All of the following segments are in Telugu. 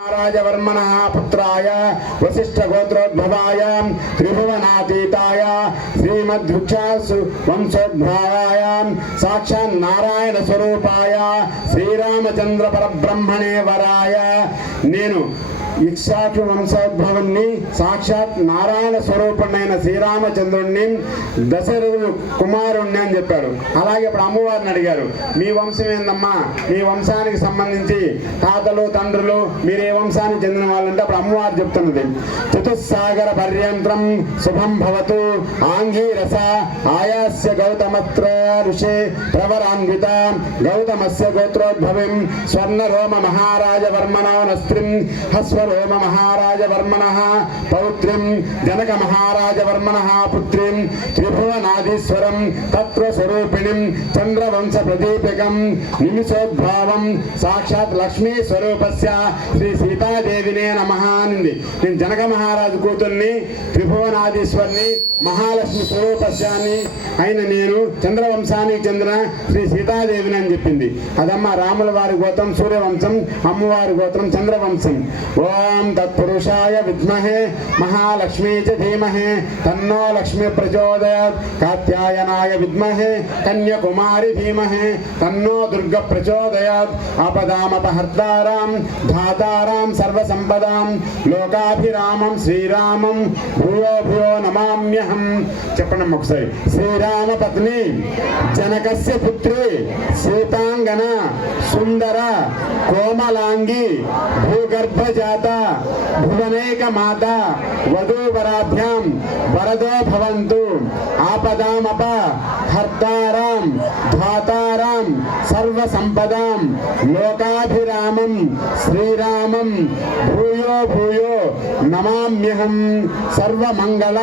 महाराजवर्मण पुत्राय वशिष्ठ गोत्रोद्भवाय त्रिभुवनातीताय श्रीमद्वृक्षासु वंशोद्भवाय साक्षात् नारायण स्वरूपाय श्रीरामचंद्र परब्रह्मणे वराय नेनु ఇక్షాకు వంశోద్భవుణ్ణి సాక్షాత్ నారాయణ స్వరూపుడైన శ్రీరామచంద్రుణ్ణి దశరథుడు కుమారుణ్ణి అని చెప్పాడు. అలాగే ఇప్పుడు అమ్మవారిని అడిగారు, మీ వంశం ఏందమ్మా, మీ వంశానికి సంబంధించి తాతలు తండ్రులు మీరు ఏ వంశానికి చెందిన వాళ్ళంటే అప్పుడు అమ్మవారు చెప్తున్నది, చతుస్సాగర పర్యంత్రం శుభం భవతు ఆంగీరస ఆయాస్య గౌతమత్ర ఋషే ప్రవరాన్విత గౌతమస్య గోత్రోద్భవిం స్వర్ణ రోమ మహారాజవర్మణో నస్త్రిం హస్వ రోమ మహారాజవర్మణః పౌత్రిం జనక మహారాజవర్మణః పుత్రిం త్రిభువనాదీశ్వరం తత్ర స్వరూపిణిం చంద్రవంశ ప్రదీపికం నిమిషోద్భావం సాక్షాత్ లక్ష్మీ స్వరూపస్య శ్రీ సీతాదేవినే నమః అనింది. నేను జనక మహారాజు కూతుర్ని, త్రిభువనాదీశ్వరిని, మహాలక్ష్మి స్వరూపస్యాన్ని అయిన నేను చంద్రవంశానికి చెందిన శ్రీ సీతాదేవిని అని చెప్పింది. అదమ్మ రాముల వారి గోత్రం సూర్యవంశం, అమ్మవారి గోత్రం చంద్రవంశం. ఓం తత్పురుషాయ విద్మహే మహాలక్ష్మీ చ ధీమహే తన్నో లక్ష్మీ ప్రచోదయాత్ కాత్యాయనాయ విద్మహే కన్యాకుమారి ధీమహే తన్నో దుర్గ ప్రచోదయాత్ ఆపదామపహర్తారాం ధాతారాం సర్వసంపదాం లోకాభిరామం శ్రీరామం భూయో భూయో నమామ్యహం. చెప్పండి ఒకసారి. శ్రీరామ పత్ని జనకస్య పుత్రి సీతాంగన సుందర కోమలాంగి భూగర్భజాత భువనైక మాత వధూవరాభ్యాం వరదో భవంతు ఆపదామప హర్తారాం ధాతారాం సర్వసంపదాం లోకాభిరామం శ్రీరామం భూయో భూయో నమామ్యహం. సర్వమంగళ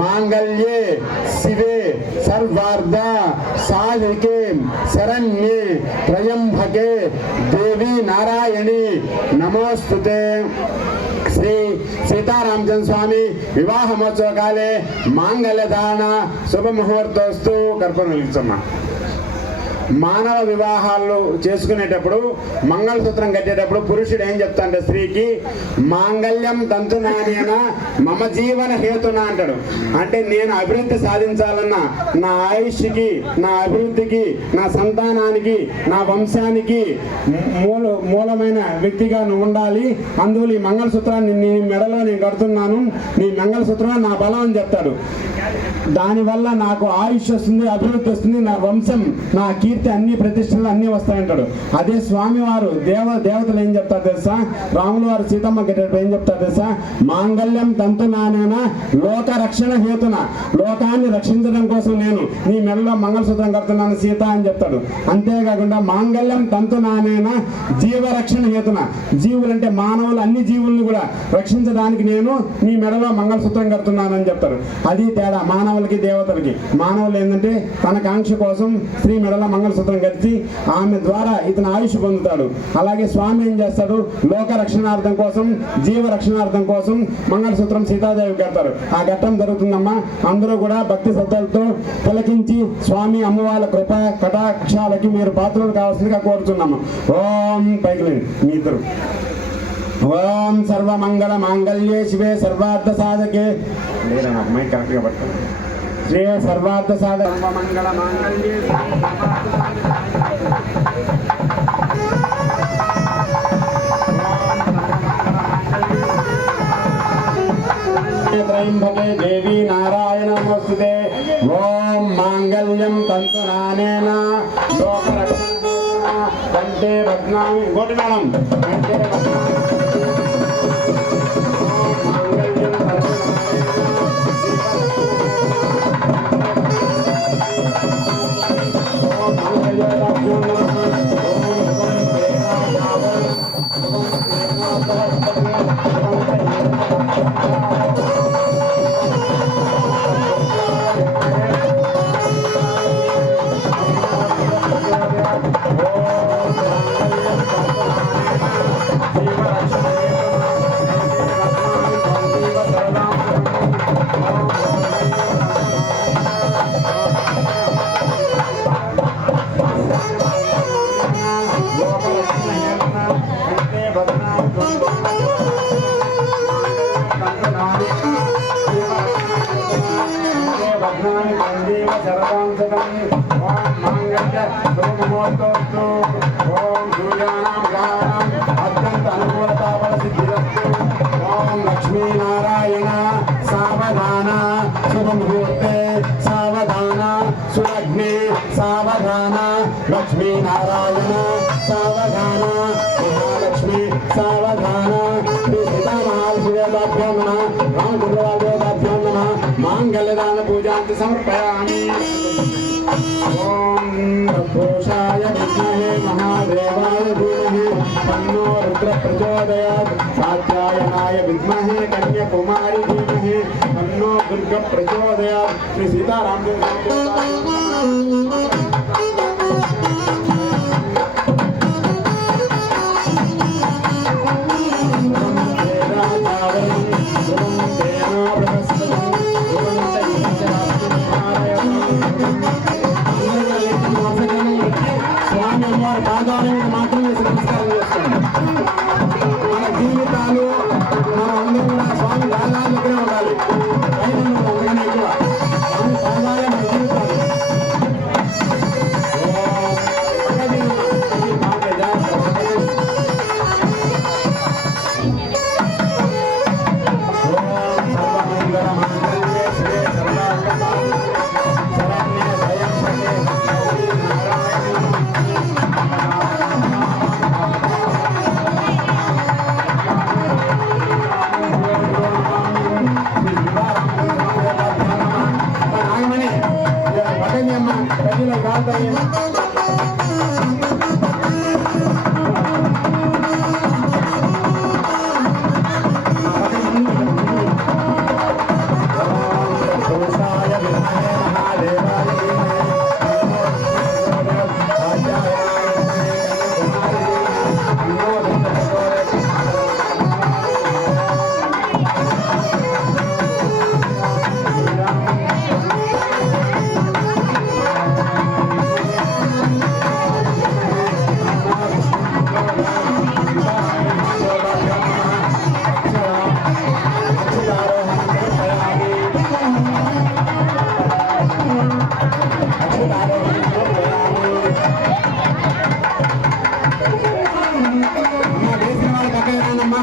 మాంగళ్యే శివే సర్వార్ధ సాధికే శరణ్యే త్రయంబకే దేవి నారాయణి నమోస్తుతే. శ్రీ సీతారామచంద్ర స్వామి వివాహ మహోత్సవ కాలే మాంగళ్యధారణ శుభముహూర్తోస్తు. కర్పూరం వెలిగించమ్మా. మానవ వివాహాలు చేసుకునేటప్పుడు మంగళసూత్రం కట్టేటప్పుడు పురుషుడు ఏం చెప్తాడంటే స్త్రీకి మాంగళ్యం తంతునానేన మమ జీవన హేతున అంటాడు. అంటే నేను అభివృద్ధి సాధించాలన్నా, నా ఆయుష్కి, నా అభివృద్ధికి, నా సంతానానికి, నా వంశానికి మూలమైన వ్యక్తిగా నువ్వు ఉండాలి. అందువల్ల ఈ మంగళసూత్రాన్ని నీ మెడలో నేను కడుతున్నాను, నీ మంగళసూత్రం నా బలం అని చెప్తాడు. దానివల్ల నాకు ఆయుష్ వస్తుంది, అభివృద్ధి వస్తుంది, నా వంశం, నా కీర్తి, అన్ని ప్రతిష్టలు అన్నీ వస్తాయంటాడు. అదే స్వామివారు దేవతలు ఏం చెప్తారు తెలుసా? రాముల వారు సీతమ్మ గెటప్పుడు ఏం చెప్తారు తెలుసా? మాంగళ్యం తంతునానేన లోక రక్షణ హేతున, లోకాన్ని రక్షించడం కోసం నేను నీ మెడలో మంగళసూత్రం కడుతున్నాను సీత అని చెప్తాడు. అంతేకాకుండా మాంగళ్యం తంతునానేన జీవరక్షణ హేతున, జీవులంటే మానవులు, అన్ని జీవుల్ని కూడా రక్షించడానికి నేను నీ మెడలో మంగళసూత్రం కడుతున్నానని చెప్తారు. అది తేడా మానవులకి దేవతలకి. మానవులు ఏంటంటే తన కాంక్ష కోసం స్త్రీ మెడలో మంగళసూత్రం కట్టి ఆమె ద్వారా ఇతను ఆయుష్ పొందుతాడు. అలాగే స్వామి ఏం చేస్తాడు? లోక రక్షణార్థం కోసం, జీవ రక్షణార్థం కోసం మంగళసూత్రం సీతాదేవి కడతారు. ఆ ఘట్టం జరుగుతుందమ్మా. అందరూ కూడా భక్తి శ్రద్ధలతో తిలకించి స్వామి అమ్మవారి కృప కటాక్షాలకి మీరు పాత్రలు కావాల్సిందిగా కోరుతున్నాము. ఓం పైకి మీ ఇద్దరు. ఓం సర్వమంగళ మాంగళ్యే శివే సర్వార్థ సాధకే అమ్మాయి కరెక్ట్గా పట్టాలి. శ్రీ సర్వార్థ సాధక సర్వమంగళ మాంగళ్యే త్రయంబకే దేవి నారాయణ నమోస్తుతే. ఓం మాంగళ్యం తంతునానేన లోకరక్షణ కంటే బధ్నామి. గోటి మేడం కంటే బధ్నామి. శుభముహూర్తోస్తు. ఓం సూర్యానాం గ్రహాణాం అత్యంత అనుకూలతా ఫలసిద్ధిరస్తు. ఓం లక్ష్మీనారాయణ సావధాన శుభముహూర్తే సావధాన సులగ్నే సావధాన లక్ష్మీనారాయణ సావధాన మహాలక్ష్మి సావధాన సీతామహాదేవాభ్యో నమః రామచంద్రదేవాభ్యో నమః మాంగళ్యదాన పూజాంతి సమర్పయామి. ఓం తత్పురుషాయ విద్మహే మహాదేవాయ ధీమహి తన్నో రుద్ర ప్రచోదయాత్. కాత్యాయనాయ విద్మహే కన్యాకుమారి ధీమహి తన్నో దుర్గ ప్రచోదయాత్. శ్రీ సీతారామచంద్ర స్వామి వారి పాదాల మీద మాత్రమే నమస్కారం చేస్తాం. మన జీవితాలు మన అందరూ కూడా స్వామి పాదాల దగ్గర ఉండాలి. పైన ఉండగానే ఎక్కువ స్వామి పాదాలే మన జీవితాలు.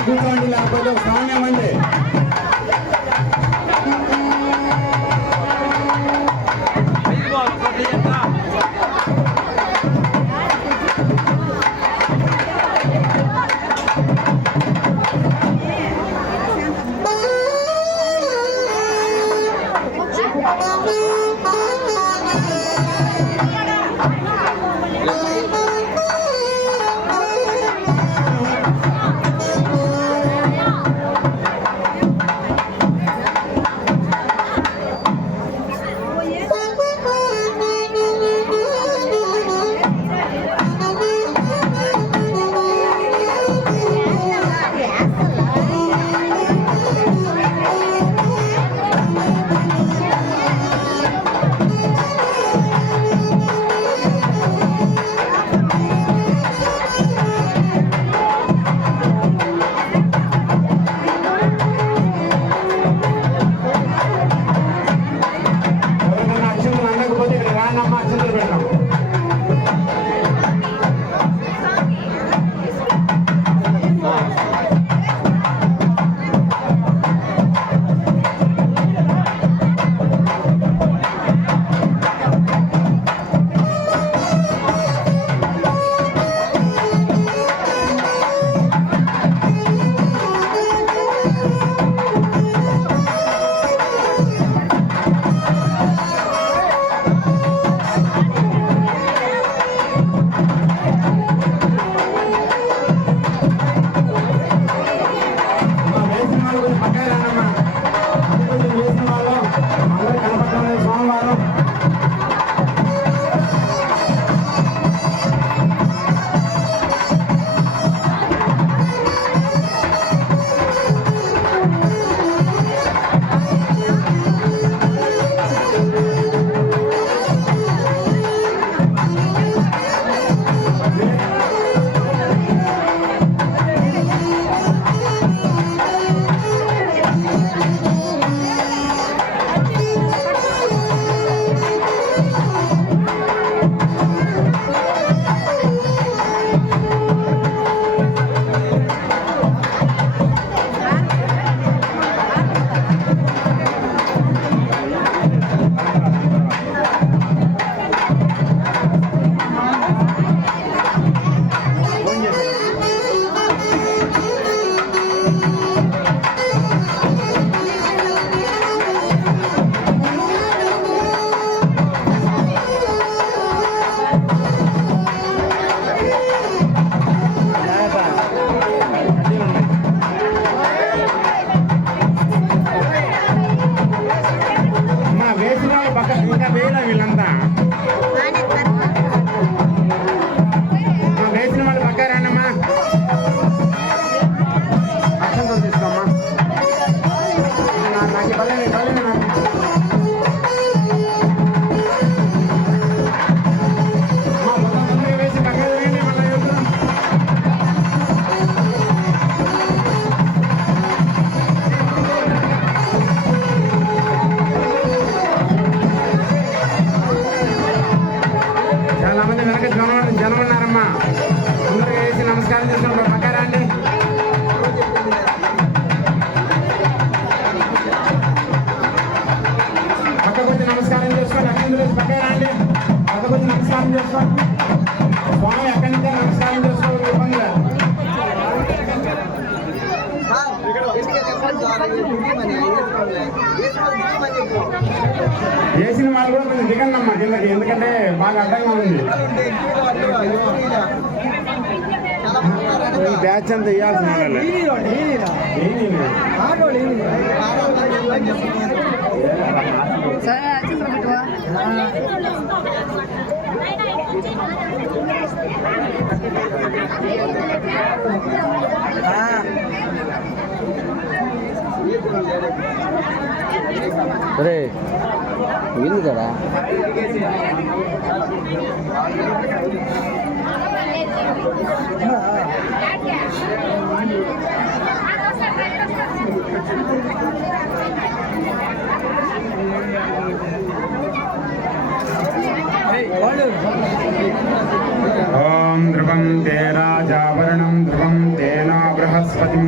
కూర్చోండి, లేకపోతే స్నానం ఇవ్వండి. చేసిన వాళ్ళు కూడా కొంచెం దిగండి అమ్మా కిందకి, ఎందుకంటే బాగా అడ్డంగా ఉంది. ఈ బ్యాచ్ అంతా ఇవ్వాల్సిన వాళ్ళే. అరే వీళ్ళు కదా ఓం ధ్రువం తే రాజావరణం ధ్రువం తేనా బృహస్పతిం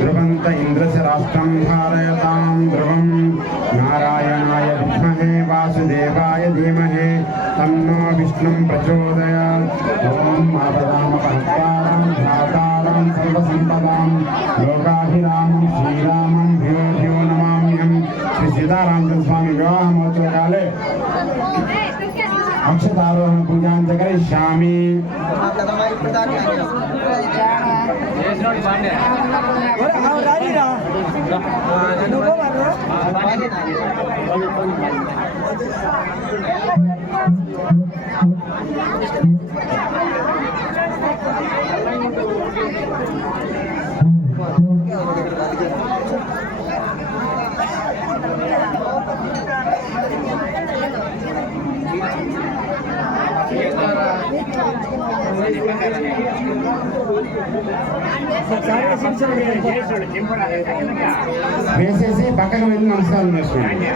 ధ్రువంత ఇంద్రస్య రాష్ట్రం ధారయతాం ధ్రువం నారాయణాయ విద్మహే వాసుదేవాయ ధీమహి తన్నో విష్ణుం ప్రచోదయాత్. ఓం ఆపదామపహర్తారం ధాతారం సర్వసంపదాం లోకాభిరామం శ్రీరామం భ్యో భ్యో నమామ్యహం. శ్రీ సీతారామచంద్ర స్వామి వివాహ మహోత్సవకాలే అక్షతారోహణ పూజాం చ కరిష్యామి. వేసేసి పక్కన వెళ్ళి నమస్కారం చేసుకోండి.